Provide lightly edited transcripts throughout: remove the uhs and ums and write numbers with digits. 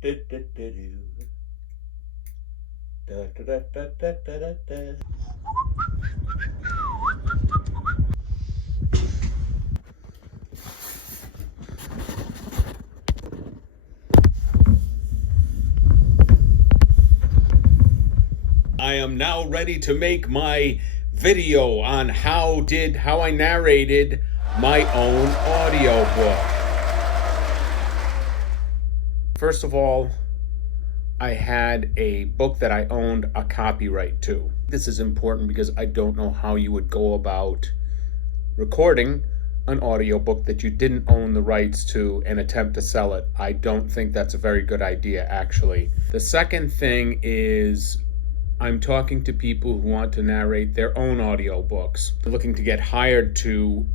I am now ready to make my video on how I narrated my own audiobook. First of all, I had a book that I owned a copyright to. This is important because I don't know how you would go about recording an audiobook that you didn't own the rights to and attempt to sell it. I don't think that's a very good idea, actually. The second thing is I'm talking to people who want to narrate their own audiobooks. They're looking to get hired to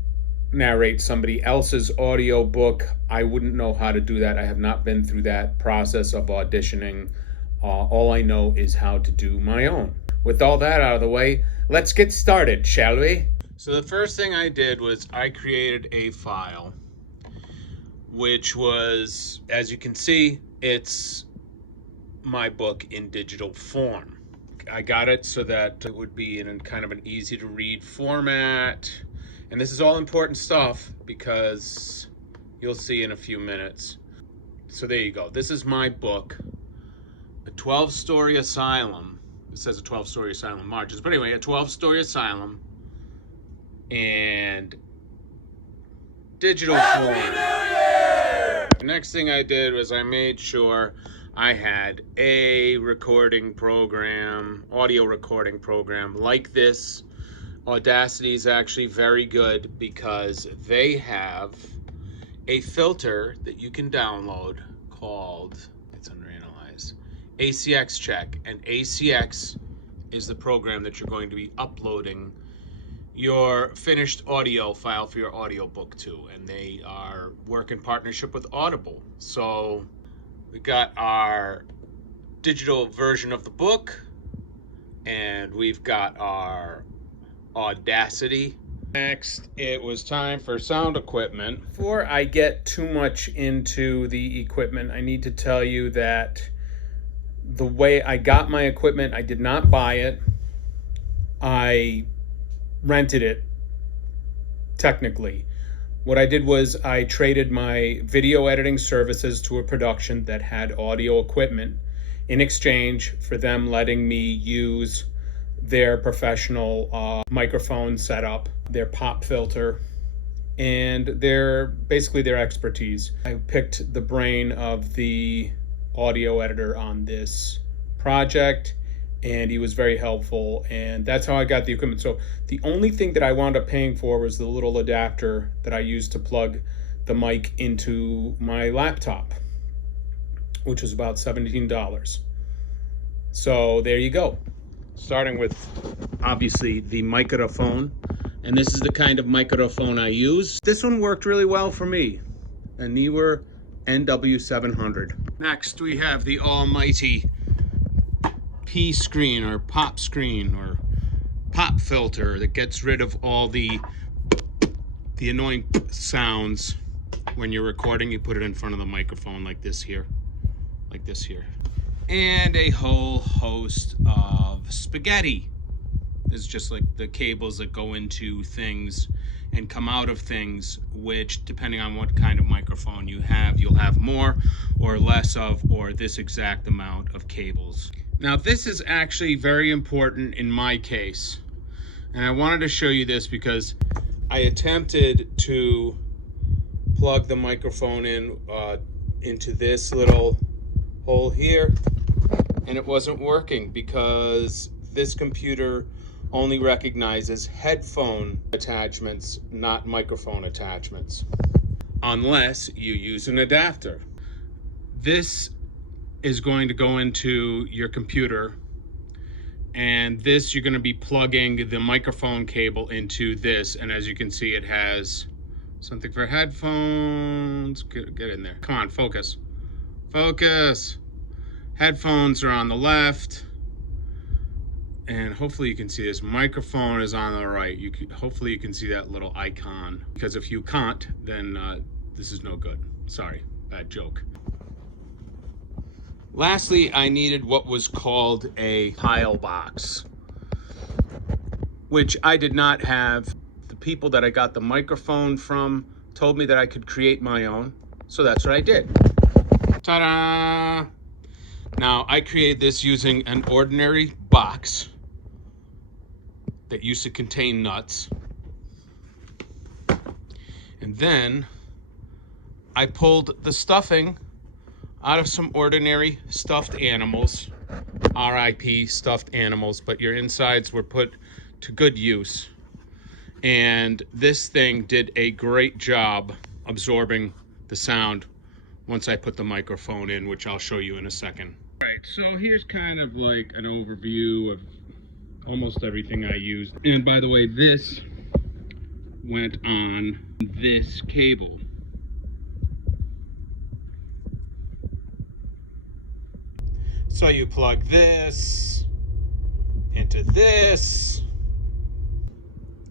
narrate somebody else's audiobook. I wouldn't know how to do that. I have not been through that process of auditioning. All I know is how to do my own. With all that out of the way, let's get started, shall we? So the first thing I did was I created a file, which was, as you can see, it's my book in digital form. I got it so that it would be in kind of an easy to read format. And this is all important stuff because you'll see in a few minutes. So there you go. This is my book, A 12-Story Asylum. It says a 12-story asylum marches. But anyway, a 12-story asylum and digital form. The next thing I did was I made sure I had a recording program, audio recording program like this. Audacity is actually very good because they have a filter that you can download called, it's underanalyzed, ACX Check. And ACX is the program that you're going to be uploading your finished audio file for your audiobook to. And they work in partnership with Audible. So we got our digital version of the book, and we've got our Audacity. Next, it was time for sound equipment. Before I get too much into the equipment, I need to tell you that the way I got my equipment, I did not buy it. I rented it, technically. What I did was I traded my video editing services to a production that had audio equipment in exchange for them letting me use their professional microphone setup, their pop filter, and their expertise. I picked the brain of the audio editor on this project, and he was very helpful, and that's how I got the equipment. So the only thing that I wound up paying for was the little adapter that I used to plug the mic into my laptop, which was about $17. So there you go. Starting with, obviously, the microphone. And this is the kind of microphone I use. This one worked really well for me. A Neewer NW700. Next, we have the almighty P screen or pop screen or pop filter that gets rid of all the annoying sounds when you're recording. You put it in front of the microphone like this here, and a whole host of spaghetti. It's just like the cables that go into things and come out of things, which depending on what kind of microphone you have, you'll have more or less of, or this exact amount of cables. Now this is actually very important in my case, and I wanted to show you this because I attempted to plug the microphone in into this little hole here, and it wasn't working because this computer only recognizes headphone attachments, not microphone attachments, unless you use an adapter. This is going to go into your computer, and this you're going to be plugging the microphone cable into this, and as you can see it has something for headphones. Get in there, come on, focus. Headphones are on the left, and hopefully you can see this. Microphone is on the right. Hopefully you can see that little icon, because if you can't, then this is no good. Sorry, bad joke. Lastly, I needed what was called a pile box, which I did not have. The people that I got the microphone from told me that I could create my own, so that's what I did. Ta-da! Now, I created this using an ordinary box that used to contain nuts. And then I pulled the stuffing out of some ordinary stuffed animals, RIP stuffed animals, but your insides were put to good use. And this thing did a great job absorbing the sound once I put the microphone in, which I'll show you in a second. All right, so here's kind of like an overview of almost everything I used. And by the way, this went on this cable. So you plug this into this,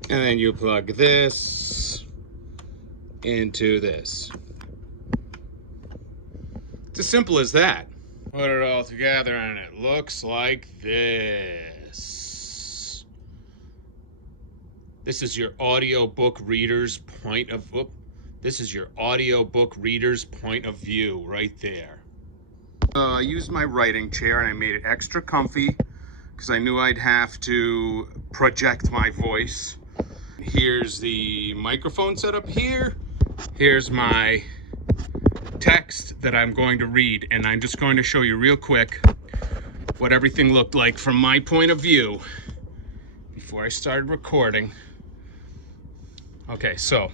and then you plug this into this. It's as simple as that. Put it all together and it looks like this. This is your audiobook reader's point of view right there. I used my writing chair and I made it extra comfy because I knew I'd have to project my voice. Here's the microphone set up here. Here's my text that I'm going to read, and I'm just going to show you real quick what everything looked like from my point of view before I started recording. Okay, so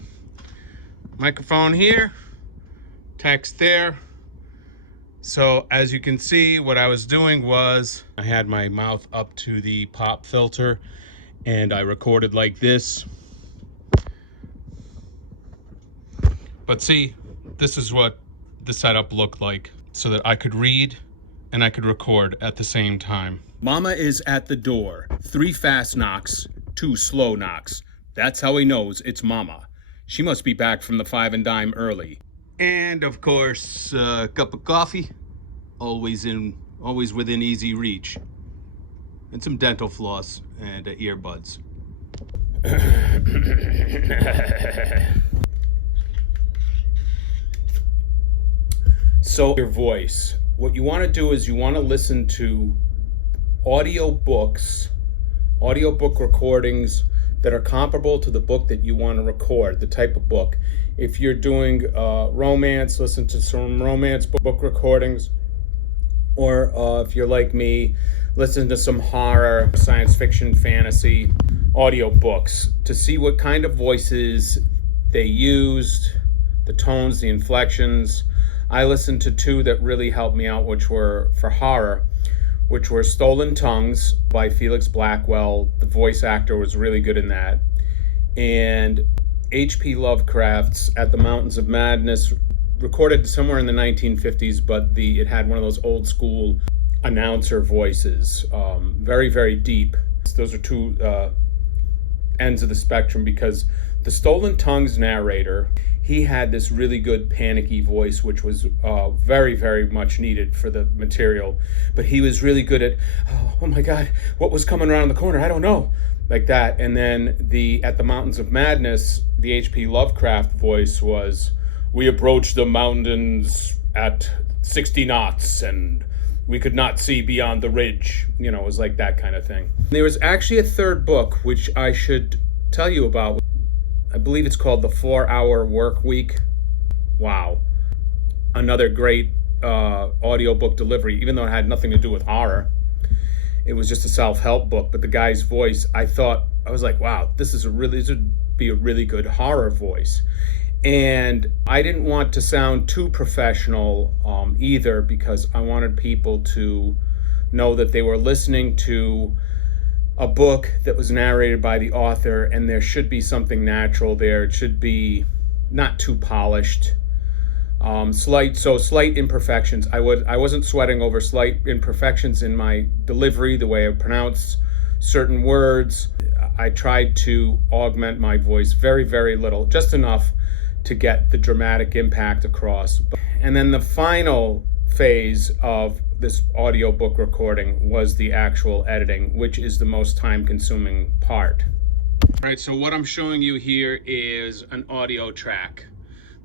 microphone here, text there. So as you can see, what I was doing was I had my mouth up to the pop filter and I recorded like this. But see, this is what the setup looked like so that I could read and I could record at the same time. Mama is at the door. 3 fast knocks, 2 slow knocks. That's how he knows it's Mama. She must be back from the 5 and dime early. And of course, a cup of coffee, always within easy reach. And some dental floss and earbuds. So your voice, what you want to do is you want to listen to audiobook recordings that are comparable to the book that you want to record, the type of book. If you're doing romance, listen to some romance book recordings. Or if you're like me, listen to some horror, science fiction, fantasy audiobooks to see what kind of voices they used, the tones, the inflections. I listened to 2 that really helped me out, which were for horror, which were Stolen Tongues by Felix Blackwell. The voice actor was really good in that. And H.P. Lovecraft's At the Mountains of Madness, recorded somewhere in the 1950s, but it had one of those old school announcer voices, very, very deep. Those are 2 ends of the spectrum, because the Stolen Tongues narrator, he had this really good panicky voice, which was very, very much needed for the material. But he was really good at, oh my God, what was coming around the corner? I don't know. Like that. And then At the Mountains of Madness, the H.P. Lovecraft voice was, we approached the mountains at 60 knots and we could not see beyond the ridge. You know, it was like that kind of thing. There was actually a 3rd book, which I should tell you about. I believe it's called The 4-Hour Work Week. Wow. Another great audiobook delivery, even though it had nothing to do with horror. It was just a self-help book, but the guy's voice, I was like, wow, this would be a really good horror voice. And I didn't want to sound too professional either, because I wanted people to know that they were listening to a book that was narrated by the author, and there should be something natural there. It should be not too polished. Slight imperfections. I wasn't sweating over slight imperfections in my delivery, the way I pronounce certain words. I tried to augment my voice very, very little, just enough to get the dramatic impact across. And then the final phase of this audiobook recording was the actual editing, which is the most time-consuming part. All right, so what I'm showing you here is an audio track.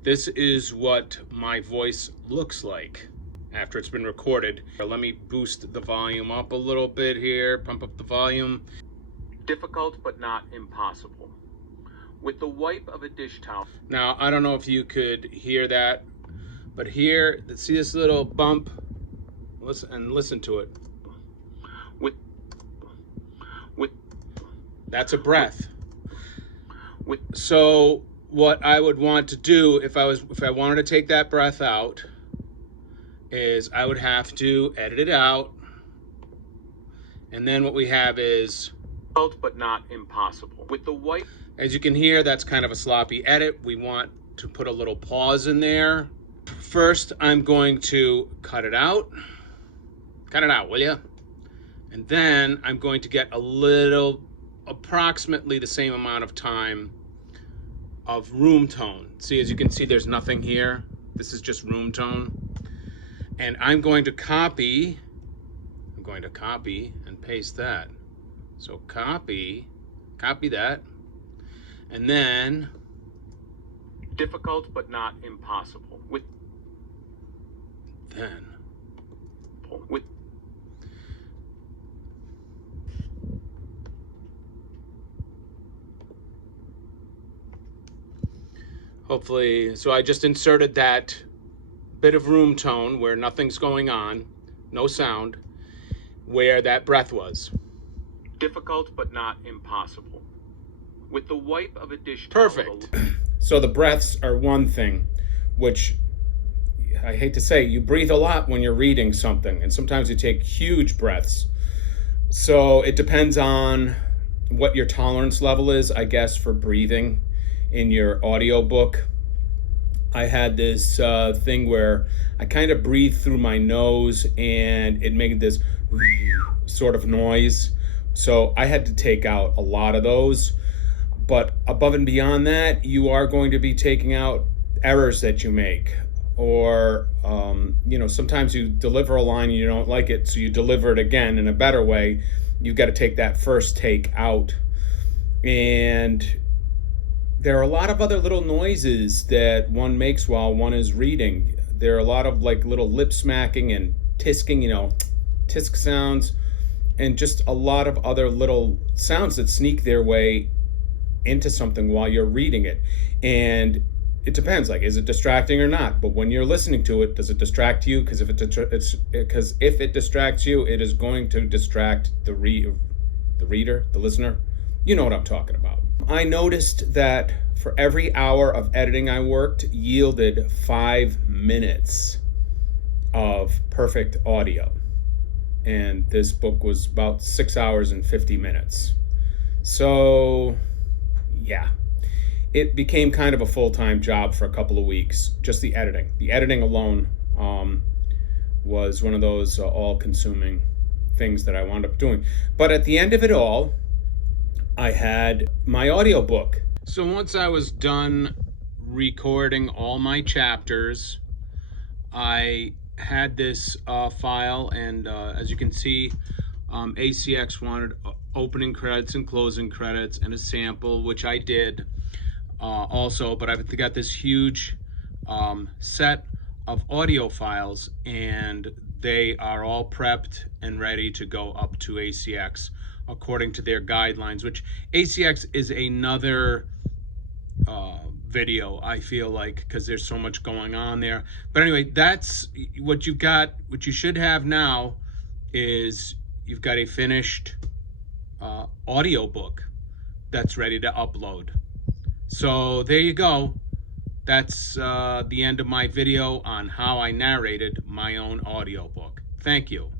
This is what my voice looks like after it's been recorded. Let me boost the volume up a little bit here, pump up the volume. Difficult but not impossible. With the wipe of a dish towel. Now, I don't know if you could hear that, but here, see this little bump? Listen to it. That's a breath. So what I would want to do if I wanted to take that breath out is I would have to edit it out. And then what we have is but not impossible. With the white, as you can hear, that's kind of a sloppy edit. We want to put a little pause in there. First, I'm going to cut it out. Cut it out, will you? And then I'm going to get approximately the same amount of time of room tone. See, as you can see, there's nothing here. This is just room tone. And I'm going to copy and paste that. So copy that. And then, difficult but not impossible. Hopefully, so I just inserted that bit of room tone where nothing's going on, no sound, where that breath was. Difficult but not impossible. With the wipe of a dish towel. Perfect. So the breaths are one thing, which I hate to say, you breathe a lot when you're reading something, and sometimes you take huge breaths. So it depends on what your tolerance level is, I guess, for breathing in your audiobook. I had this thing where I kind of breathed through my nose and it made this sort of noise. So I had to take out a lot of those. But above and beyond that, you are going to be taking out errors that you make. Or, sometimes you deliver a line and you don't like it, so you deliver it again in a better way. You've got to take that first take out. And there are a lot of other little noises that one makes while one is reading. There are a lot of like little lip smacking and tisking, tisk sounds, and just a lot of other little sounds that sneak their way into something while you're reading it. And it depends, like, is it distracting or not? But when you're listening to it, does it distract you? Because if it distracts you, it is going to distract the reader, the listener. You know what I'm talking about. I noticed that for every hour of editing I worked yielded 5 minutes of perfect audio. And this book was about 6 hours and 50 minutes. So, yeah. It became kind of a full-time job for a couple of weeks, just the editing. The editing alone was one of those all-consuming things that I wound up doing. But at the end of it all, I had my audiobook. So once I was done recording all my chapters, I had this file, and as you can see, ACX wanted opening credits and closing credits and a sample, which I did also, but I've got this huge set of audio files, and they are all prepped and ready to go up to ACX according to their guidelines, which ACX is another video, I feel like, because there's so much going on there. But anyway, that's what you've got. What you should have now is you've got a finished audiobook that's ready to upload. So there you go. That's the end of my video on how I narrated my own audiobook. Thank you.